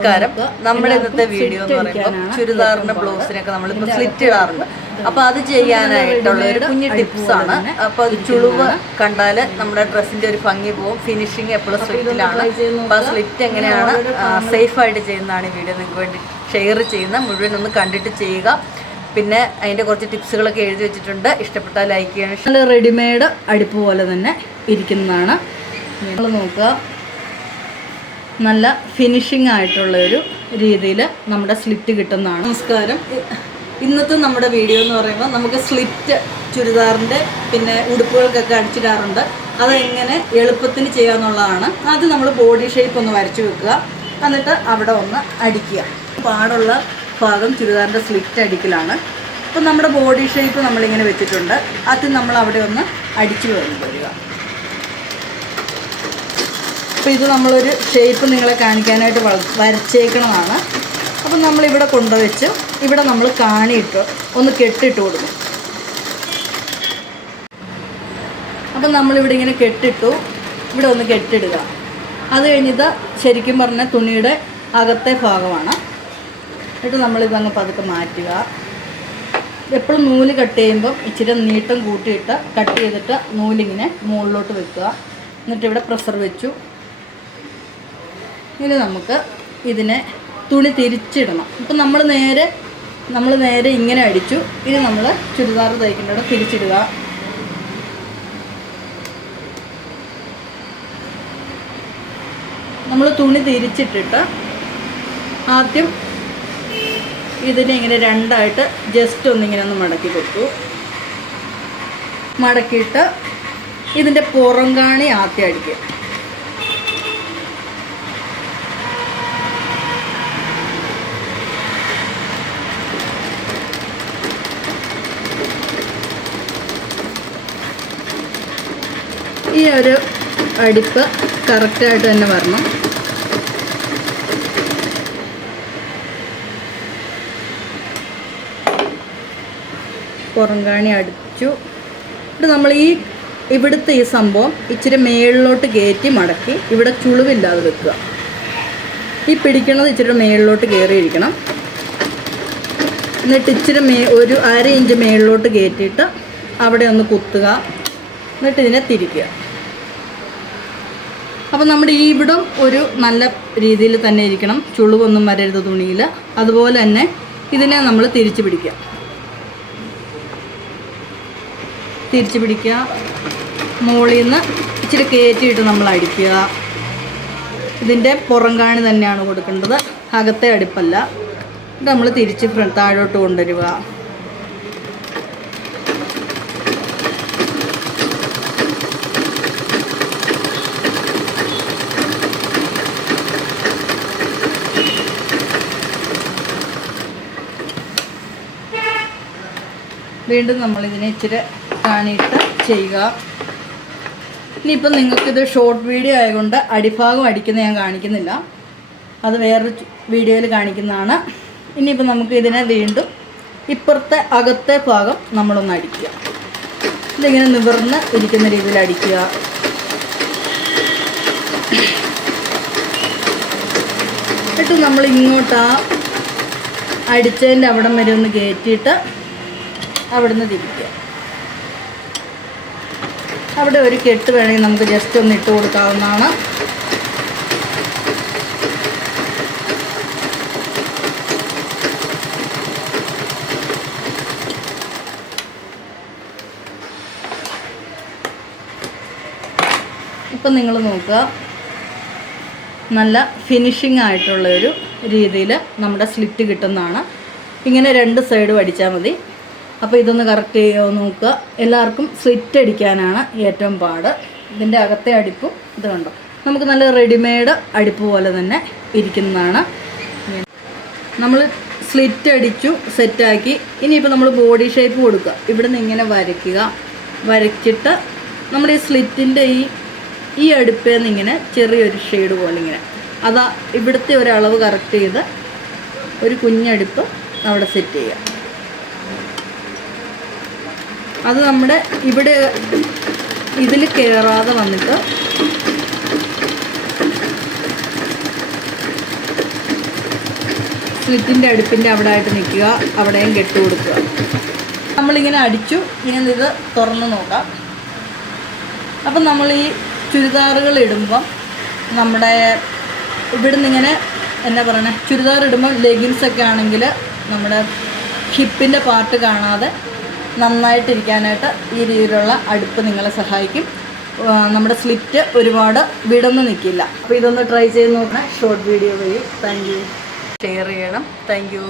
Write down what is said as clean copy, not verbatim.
നമസ്കാരം. നമ്മുടെ ഇന്നത്തെ വീഡിയോ എന്ന് പറയുമ്പോൾ ചുരിദാറിന്റെ ബ്ലൗസിനൊക്കെ നമ്മളിപ്പോൾ സ്ലിറ്റ് ഇടാറുണ്ട്. അപ്പോൾ അത് ചെയ്യാനായിട്ടുള്ള ഒരു കുഞ്ഞു ടിപ്സ് ആണ്. അപ്പോൾ അത് ചുളിവ് കണ്ടാൽ നമ്മുടെ ഡ്രസ്സിന്റെ ഒരു ഭംഗി പോവും. ഫിനിഷിങ് എപ്പോഴും സ്ലിറ്റിലാണ്. അപ്പോൾ ആ സ്ലിറ്റ് എങ്ങനെയാണ് സേഫായിട്ട് ചെയ്യുന്നതാണ് ഈ വീഡിയോ നിങ്ങൾക്ക് വേണ്ടി ഷെയർ ചെയ്യുന്ന. മുഴുവൻ ഒന്ന് കണ്ടിട്ട് ചെയ്യുക. പിന്നെ അതിൻ്റെ കുറച്ച് ടിപ്സുകളൊക്കെ എഴുതി വെച്ചിട്ടുണ്ട്. ഇഷ്ടപ്പെട്ടാൽ ലൈക്ക് ചെയ്യണം. നല്ല റെഡിമെയ്ഡ് അടുപ്പ് പോലെ തന്നെ ഇരിക്കുന്നതാണ്. നിങ്ങൾ നോക്കുക, നല്ല ഫിനിഷിംഗ് ആയിട്ടുള്ള ഒരു രീതിയിൽ നമ്മുടെ സ്ലിറ്റ് കിട്ടുന്നതാണ്. നമസ്കാരം. ഇന്നത്തെ നമ്മുടെ വീഡിയോ എന്ന് പറയുമ്പോൾ നമുക്ക് സ്ലിറ്റ് ചുരിദാറിൻ്റെ പിന്നെ ഉടുപ്പുകൾക്കൊക്കെ അടിച്ചിടാറുണ്ട്. അതെങ്ങനെ എളുപ്പത്തിന് ചെയ്യാന്നുള്ളതാണ്. ആദ്യം നമ്മൾ ബോഡി ഷേപ്പ് ഒന്ന് വരച്ചു വെക്കുക, എന്നിട്ട് അവിടെ ഒന്ന് അടിക്കുക. പാടുള്ള ഭാഗം ചുരിദാറിൻ്റെ സ്ലിറ്റ് അടിക്കലാണ്. അപ്പം നമ്മുടെ ബോഡി ഷേപ്പ് നമ്മളിങ്ങനെ വെച്ചിട്ടുണ്ട്. ആദ്യം നമ്മൾ അവിടെ ഒന്ന് അടിച്ചു വരിക. അപ്പോൾ ഇത് നമ്മളൊരു ഷേപ്പ് നിങ്ങളെ കാണിക്കാനായിട്ട് വരച്ചേക്കണതാണ്. അപ്പം നമ്മളിവിടെ കൊണ്ടുവച്ച് ഇവിടെ നമ്മൾ കാണിയിട്ട് ഒന്ന് കെട്ടിട്ട് കൊടുക്കും. അപ്പം നമ്മളിവിടെ ഇങ്ങനെ കെട്ടിട്ടു, ഇവിടെ ഒന്ന് കെട്ടിടുക. അത് കഴിഞ്ഞിത് ശരിക്കും പറഞ്ഞാൽ തുണിയുടെ അകത്തെ ഭാഗമാണ്. എന്നിട്ട് നമ്മളിതങ്ങ് പതുക്കെ മാറ്റുക. എപ്പോഴും നൂല് കട്ട് ചെയ്യുമ്പം ഇച്ചിരി നീട്ടം കൂട്ടിയിട്ട് കട്ട് ചെയ്തിട്ട് നൂലിങ്ങനെ മുകളിലോട്ട് വെക്കുക. എന്നിട്ട് ഇവിടെ പ്രഷർ വെച്ചു. ഇനി നമുക്ക് ഇതിനെ തുണി തിരിച്ചിടണം. ഇപ്പം നമ്മൾ നേരെ ഇങ്ങനെ അടിച്ചു. ഇനി നമ്മൾ ചുരിദാർ തയ്ക്കേണ്ടവിടെ തിരിച്ചിടുക. നമ്മൾ തുണി തിരിച്ചിട്ടിട്ട് ആദ്യം ഇതിനെ ഇങ്ങനെ രണ്ടായിട്ട് ജസ്റ്റ് ഒന്നിങ്ങനെ ഒന്ന് മടക്കി കൊടുത്തു. മടക്കിയിട്ട് ഇതിൻ്റെ പുറം കാണി ആദ്യം അടിക്കുക. ഈ ഒരു അടിപ്പ് കറക്റ്റായിട്ട് തന്നെ വരണം. പുറംകാണി അടിച്ചു. ഇത് നമ്മൾ ഇവിടുത്തെ ഈ സംഭവം ഇച്ചിരി മേളിലോട്ട് കയറ്റി മടക്കി ഇവിടെ ചുളിവില്ലാതെ വെക്കുക. ഈ പിടിക്കണത് ഇച്ചിരി മേളിലോട്ട് കയറിയിരിക്കണം. എന്നിട്ട് ഇച്ചിരി ഒരു 1/2 ഇഞ്ച് മേളിലോട്ട് കയറ്റിയിട്ട് അവിടെ ഒന്ന് കുത്തുക. എന്നിട്ട് ഇതിനെ തിരിക്കുക. അപ്പോൾ നമ്മുടെ ഈ ഇവിടം ഒരു നല്ല രീതിയിൽ തന്നെ ഇരിക്കണം. ചുളിവൊന്നും വരരുത് തുണിയിൽ. അതുപോലെ തന്നെ ഇതിനെ നമ്മൾ തിരിച്ചു പിടിക്കുക. മുകളിൽ നിന്ന് ഇച്ചിരി കയറ്റിയിട്ട് നമ്മൾ അടിക്കുക. ഇതിൻ്റെ പുറം കാണി തന്നെയാണ് കൊടുക്കേണ്ടത്, അകത്തെ അടുപ്പല്ല. ഇത് നമ്മൾ തിരിച്ച് താഴോട്ട് കൊണ്ടുവരിക. വീണ്ടും നമ്മളിതിനെ ഇച്ചിരി കാണിയിട്ട് ചെയ്യുക. ഇനിയിപ്പം നിങ്ങൾക്കിത് ഷോർട്ട് വീഡിയോ ആയതുകൊണ്ട് അടിഭാഗം അടിക്കുന്നത് ഞാൻ കാണിക്കുന്നില്ല, അത് വേറൊരു വീഡിയോയിൽ കാണിക്കുന്നതാണ്. ഇനിയിപ്പം നമുക്ക് ഇതിനെ വീണ്ടും ഇപ്പുറത്തെ അകത്തെ ഭാഗം നമ്മളൊന്ന് അടിക്കുക. ഇതിങ്ങനെ നിവർന്ന് ഇരിക്കുന്ന രീതിയിൽ അടിക്കുക. എന്നിട്ട് നമ്മൾ ഇങ്ങോട്ട് അടിച്ചതിൻ്റെ അവിടം വരെ ഒന്ന് കയറ്റിയിട്ട് അവിടെ നിന്ന് തിരിക്കുക. അവിടെ ഒരു കെട്ട് വേണമെങ്കിൽ നമുക്ക് ജസ്റ്റ് ഒന്ന് ഇട്ട് കൊടുക്കാവുന്നതാണ്. ഇപ്പം നിങ്ങൾ നോക്കുക, നല്ല ഫിനിഷിംഗ് ആയിട്ടുള്ള ഒരു രീതിയിൽ നമ്മുടെ സ്ലിറ്റ് കിട്ടുന്നതാണ്. ഇങ്ങനെ 2 സൈഡും അടിച്ചാൽ മതി. അപ്പോൾ ഇതൊന്ന് കറക്റ്റ് ചെയ്യുമോ നോക്കുക. എല്ലാവർക്കും സ്ലിറ്റ് അടിക്കാനാണ് ഏറ്റവും പാട്. ഇതിൻ്റെ അകത്തെ അടിപ്പും ഇത് കണ്ടോ, നമുക്ക് നല്ല റെഡിമെയ്ഡ് അടിപ്പ് പോലെ തന്നെ ഇരിക്കുന്നതാണ്. നമ്മൾ സ്ലിറ്റ് അടിച്ചു, സെറ്റാക്കി. ഇനിയിപ്പോൾ നമ്മൾ ബോഡി ഷേപ്പ് കൊടുക്കുക. ഇവിടെ നിന്ന് ഇങ്ങനെ വരച്ചിട്ട് നമ്മുടെ ഈ സ്ലിറ്റിൻ്റെ ഈ അടുപ്പിൽ നിന്ന് ഇങ്ങനെ ചെറിയൊരു ഷെയ്ഡ് പോലെ ഇങ്ങനെ അതാ ഇവിടുത്തെ ഒരളവ് കറക്റ്റ് ചെയ്ത് ഒരു കുഞ്ഞടുപ്പ് അവിടെ സെറ്റ് ചെയ്യുക. അത് നമ്മുടെ ഇവിടെ ഇതിൽ കയറാതെ വന്നിട്ട് സ്ലിറ്റിൻ്റെ അടുപ്പിൻ്റെ അവിടെ ആയിട്ട് നിൽക്കുക, അവിടെയും കെട്ട് കൊടുക്കുക. നമ്മളിങ്ങനെ അടിച്ചു. ഇങ്ങനെ ഇത് തുറന്ന് നോക്കാം. അപ്പം നമ്മൾ ഈ ചുരിദാറുകൾ ഇടുമ്പം നമ്മുടെ ഇവിടുന്ന് ഇങ്ങനെ എന്നാ പറയണേ, ചുരിദാർ ഇടുമ്പോൾ ലെഗിൻസൊക്കെ ആണെങ്കിൽ നമ്മുടെ ഹിപ്പിൻ്റെ പാർട്ട് കാണാതെ നന്നായിട്ടിരിക്കാനായിട്ട് ഈ രീതിയിലുള്ള അടുപ്പ് നിങ്ങളെ സഹായിക്കും. നമ്മുടെ സ്ലിറ്റ് ഒരുപാട് വിടന്ന് നിൽക്കില്ല. അപ്പോൾ ഇതൊന്ന് ട്രൈ ചെയ്ത് നോക്കണം ഷോർട്ട് വീഡിയോ വഴി. Thank you. ഷെയർ ചെയ്യണം. Thank you.